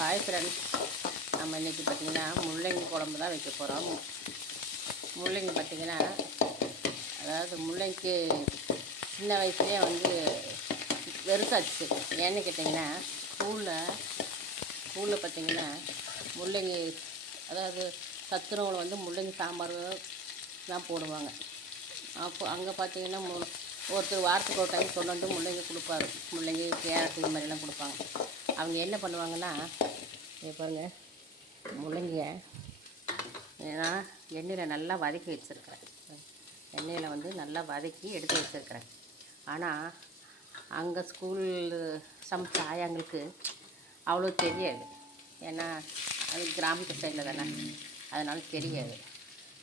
Hi friends, நம்ம இன்றைக்கி பார்த்திங்கன்னா முள்ளங்கி குழம்பு தான் வைக்க போகிறோம். முள்ளங்கி பார்த்திங்கன்னா, அதாவது முள்ளங்கி சின்ன வயசுலேயே வந்து வெறுத்தாச்சு. ஏன்னு கேட்டிங்கன்னா ஸ்கூலில் பார்த்திங்கன்னா முள்ளங்கி, அதாவது சத்துணவில் வந்து முள்ளங்கி சாம்பார் தான் போடுவாங்க. அப்போ அங்கே பார்த்திங்கன்னா ஒருத்தர் வாரத்துக்கு ஒரு டைம் கொண்டு வந்து முள்ளங்கி கொடுப்பாரு. முள்ளங்கி, கேரட் இது மாதிரிலாம் கொடுப்பாங்க. அவங்க என்ன பண்ணுவாங்கன்னா, பாருங்கள், முள்ளங்கியை நான் எண்ணெயில் நல்லா வதக்கி வச்சுருக்கிறேன். எண்ணெயில் வந்து நல்லா வதக்கி எடுத்து வச்சுருக்கிறேன். ஆனால் அங்கே ஸ்கூலில் சமைச்ச ஆயாங்களுக்கு அவ்வளோ தெரியாது. ஏன்னா அது கிராமத்து சைடில் தானே, அதனால் தெரியாது.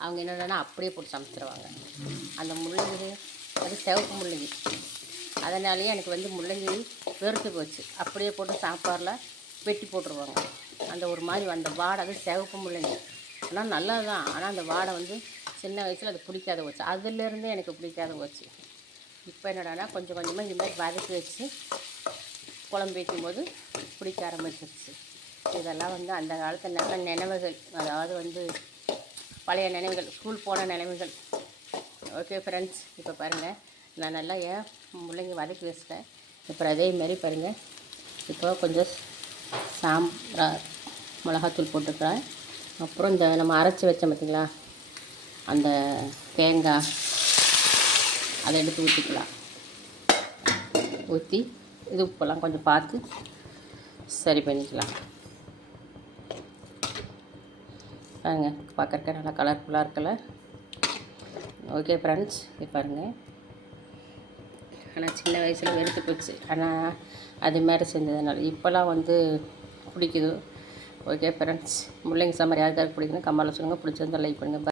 அவங்க என்னென்னா அப்படியே போட்டு சமைச்சிருவாங்க. அந்த முள்ளங்கி அது சிவப்பு முள்ளங்கி, அதனாலேயே எனக்கு வந்து முள்ளங்கி வெறுத்து போச்சு. அப்படியே போட்டு சாப்பாடில் வெட்டி போட்டுருவாங்க. அந்த ஒரு மாதிரி அந்த வாடை, அது சிவப்பு முள்ளங்கி ஆனால் நல்லது தான். ஆனால் அந்த வாடை வந்து சின்ன வயசில் அது பிடிக்காத போச்சு. அதுலேருந்தே எனக்கு பிடிக்காத போச்சு. இப்போ என்னடானா கொஞ்சம் கொஞ்சமாக இது மாதிரி வதக்கி வச்சு குழம்பு வைக்கும்போது பிடிக்க ஆரம்பிச்சிருச்சு. இதெல்லாம் வந்து அந்த காலத்தில் நல்ல நினைவுகள், அதாவது வந்து பழைய நினைவுகள், ஸ்கூல் போன நினைவுகள். ஓகே ஃப்ரெண்ட்ஸ், இப்போ பாருங்கள், நான் நல்லா முள்ளங்கி வதக்கி வச்சிட்டேன். இப்போ அதேமாரி பாருங்கள், இப்போ கொஞ்சம் சாம்பார் மிளகாத்தூள் போட்டுக்கிறேன். அப்புறம் இந்த நம்ம அரைச்சி வச்சோம் பார்த்திங்களா, அந்த தேங்காய், அதை எடுத்து ஊற்றிக்கலாம். ஊற்றி இது உப்பெல்லாம் கொஞ்சம் பார்த்து சரி பண்ணிக்கலாம். பாருங்க, பார்க்குறக்க நல்லா கலர்ஃபுல்லாக இருக்குல்ல. ஓகே ஃப்ரெண்ட்ஸ், இப்போ பாருங்கள், ஆனால் சின்ன வயசில் வெறுத்து போச்சு. ஆனால் அது மாதிரி செஞ்சதுனால இப்போலாம் வந்து பிடிக்குது. ஓகே ஃப்ரெண்ட்ஸ், முள்ளங்கி சாம்பார் யாருக்காருக்கு பிடிக்குன்னு கமெண்ட்டில் சொல்லுங்கள். பிடிச்சிருந்தா லைக் பண்ணுங்கள்.